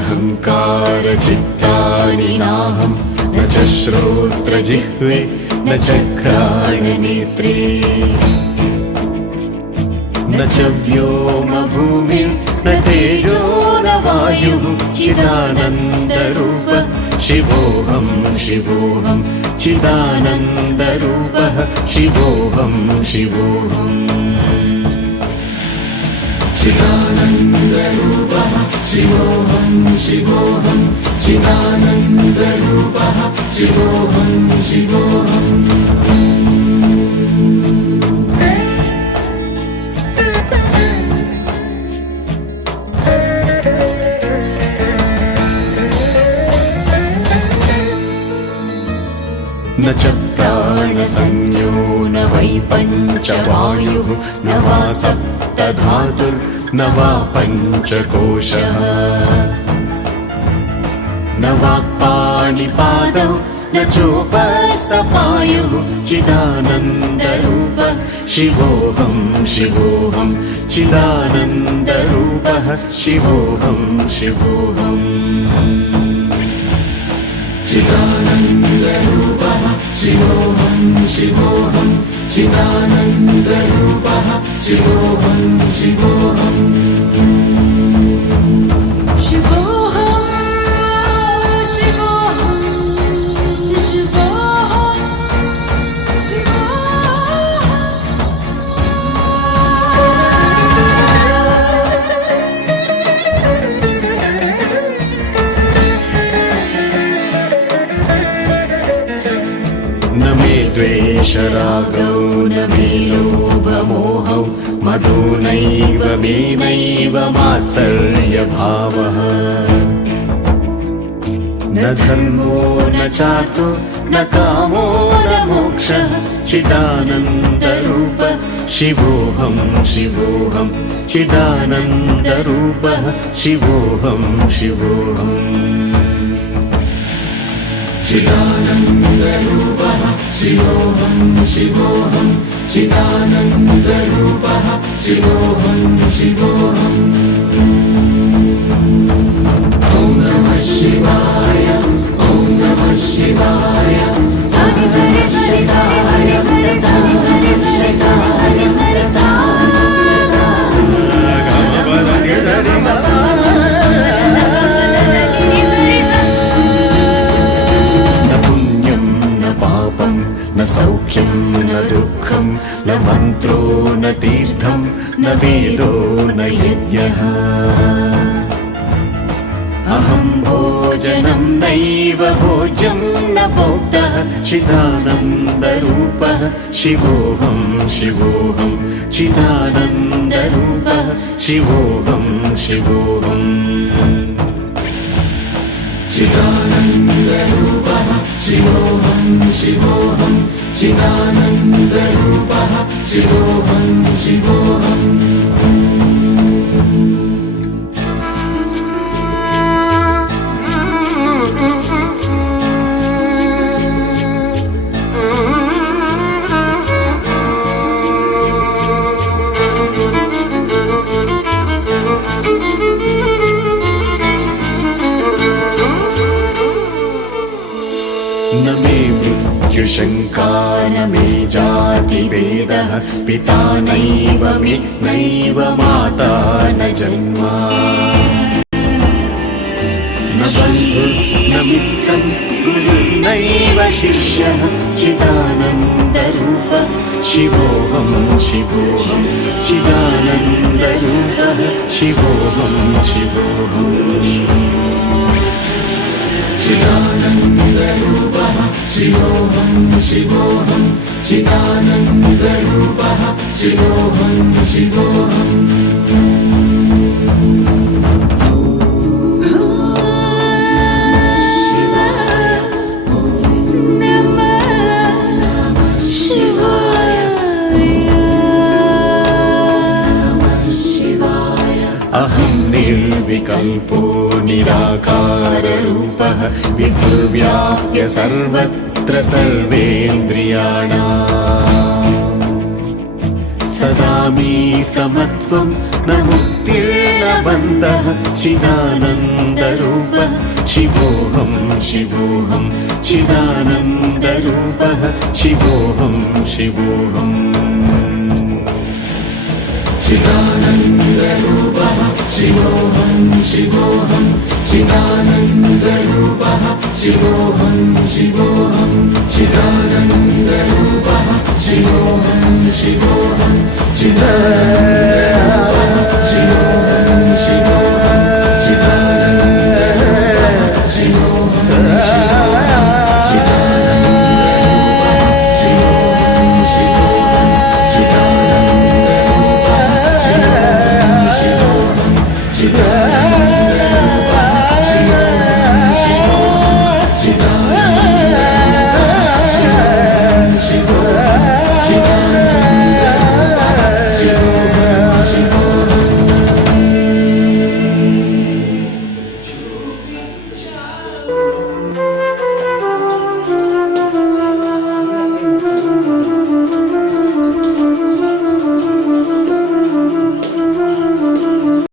चाप्यहङ्कारचित्तानि नाहं न च श्रोत्रजिह्वे न च घ्राणनेत्रे न च व्योमभूमिर्न तेजो न वायुः चिदानन्दरूपः शिवोऽहं शिवोऽहं चिदानन्दरूपः शिवोऽहं शिवोऽहम् चिदानन्दरूपः शिवोऽहं शिवोऽहं चिदानन्दरूपः शिवोऽहं शिवोऽहम् न च प्राणसंज्ञो न वै पञ्चवायुः न वा सप्तधातुर्न वा पञ्चकोशः न वा पाणिपादौ न चोपस्थपायुः चिदानन्दरूपः शिवोऽहं शिवोऽहं चिदानन्दरूपः शिवोऽहं शिवोऽहम् चिदानन्दरूपः शिवोऽहं शिवोऽहं चिदानन्दरूपः शिवोऽहं शिवोऽहम् शिवोऽहं शिवोऽहं शिवोऽहं न मे द्वेषरागौ न मे लोभमोहौ मदो नैव मे नैव मात्सर्यभावः न धर्मो न चार्थो न कामो न मोक्षः चिदानन्दरूपः शिवोऽहं शिवोऽहं चिदानन्दरूपः शिवोऽहं शिवोऽहम् चिदानन्दरूपः शिवोऽहं शिवोऽहं चिदानन्दरूपः शिवोऽहं शिवोऽहम् ॐ नमः शिवाय ॐ नमः शिवाय सानि सानि सानि सानि सानि सानि सानि सानि सानि न सौख्यं न दुःखं न मन्त्रो न तीर्थं न वेदो न यज्ञः अहं भोजनं नैव भोज्यं न भोक्तः चिदानन्दरूपः शिवोऽहं शिवोऽहं चिदानन्दरूपः शिवोऽहं शिवोऽहम् चिदानन्दरूपः शिवोऽहं शिवोऽहं चिदानन्दरूपः शिवोऽहं शिवोऽहम् न मे मृत्युशङ्का न मे जातिभेदः पिता नैव मे नैव माता न जन्मा न बन्धुर्न मित्रं गुरुर्नैव शिष्यः चिदानन्दरूपः शिवोऽहं शिवोऽहं चिदानन्दरूपः शिवोऽहं शिवोऽहम् चिदानन्दरूपः शिवोऽहं शिवोऽहं चिदानन्दरूपः शिवोऽहं शिवोऽहम् अहं निर्विकल्पो निराकाररूपः विद्युव्याप्य सर्वत्र सर्वेन्द्रियाणाम् सदा मे समत्वं न मुक्तिर्न ज्ञानबन्धः चिदानन्दरूपः शिवोऽहं शिवोऽहं चिदानन्दरूपः शिवोऽहं शिवोऽहं चिदानन्दरूपः शिवोऽहं शिवोऽहं चिदानन्दरूपः शिवोऽहं शिवोऽहं चिदानन्दरूपः शिवोऽहं शिवोऽहं